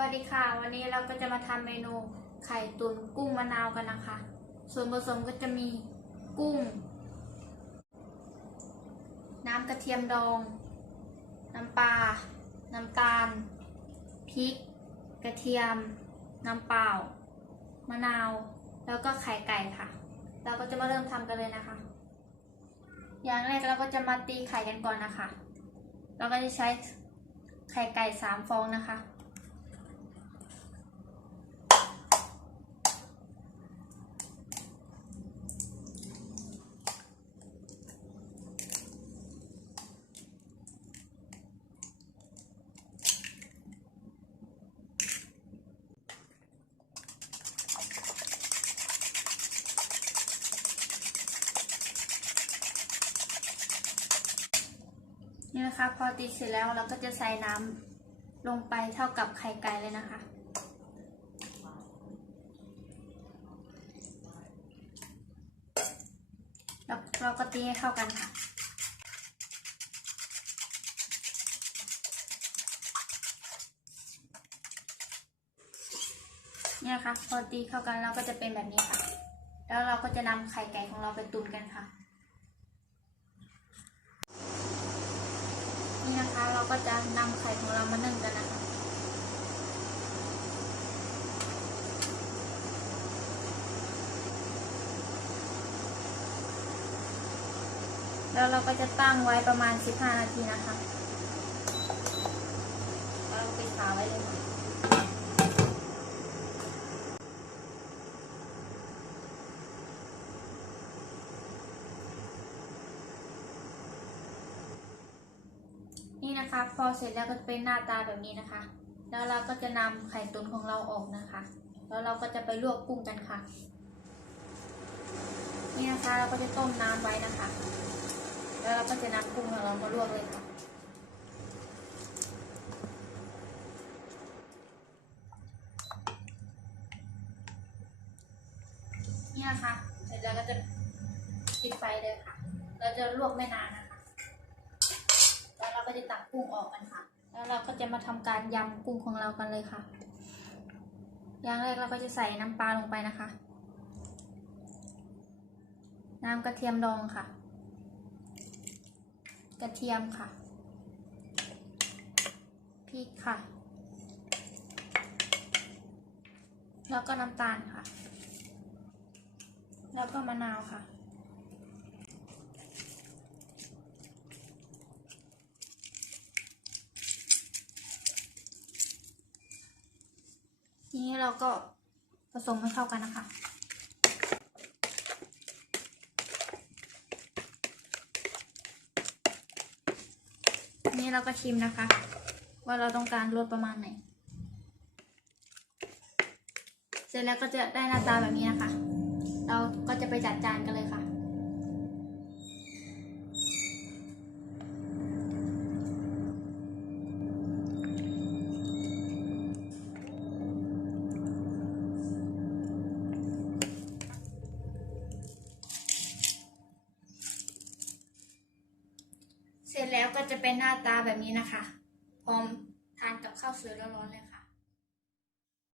วัสดีค่ะ วันนี้เราก็จะมาทำเมนูไข่ตุ๋นกุ้งมะนาวกันนะคะ ส่วนผสมก็จะมีกุ้ง น้ำกระเทียมดอง น้ำปลา น้ำตาล พริก กระเทียม น้ำเปล่า มะนาว แล้วก็ไข่ไก่ค่ะ เราก็จะมาเริ่มทำกันเลยนะคะ อย่างแรกเราก็จะมาตีไข่กันก่อนนะคะ เราก็จะใช้ไข่ไก่สามฟองนะคะ นี่นะคะ พอตีเสร็จแล้วเราก็จะใส่น้ำลงไปเท่ากับไข่ไก่เลยนะคะ แล้วเราก็ตีให้เข้ากันค่ะนี่นะคะพอตีเข้ากันเราก็จะเป็นแบบนี้ค่ะ แล้วเราก็จะนำไข่ไก่ของเราไปตุนกันค่ะ นี่นะคะเรา ก็จะนำไข่ของเรามานึ่งกันนะคะแล้วเราก็จะตั้งไว้ประมาณ 15 นาทีนะคะ เราปิดฝาไว้เลยค่ะ นี่นะคะ พอเสร็จแล้วก็เป็นหน้าตาแบบนี้นะคะ แล้วเราก็จะนำไข่ตุ๋นของเราออกนะคะ แล้วเราก็จะไปลวกกุ้งกันค่ะ นี่นะคะเราก็จะต้มน้ำไว้นะคะ แล้วเราก็จะนำกุ้งของเรามาลวกเลยค่ะนี่นะคะเสร็จแล้วก็จะปิดไฟเลยค่ะ เราจะลวกไม่นานนะคะ แล้วเราก็จะตักกุ้งออกกันค่ะ แล้วเราก็จะมาทำการยำกุ้งของเรากันเลยค่ะ อย่างแรกเราก็จะใส่น้ำปลาลงไปนะคะ น้ำกระเทียมดองค่ะ กระเทียมค่ะ พริกค่ะ แล้วก็น้ำตาลค่ะ แล้วก็มะนาวค่ะ ทีนี้เราก็ผสมให้เข้ากันนะคะ นี้เราก็ชิมนะคะ ว่าเราต้องการรสประมาณไหน เสร็จแล้วก็จะได้หน้าตาแบบนี้นะคะ เราก็จะไปจัดจานกันเลยค่ะ เสร็จแล้วก็จะเป็นหน้าตาแบบนี้นะคะ พร้อมทานกับข้าวสวยร้อนๆเลยค่ะ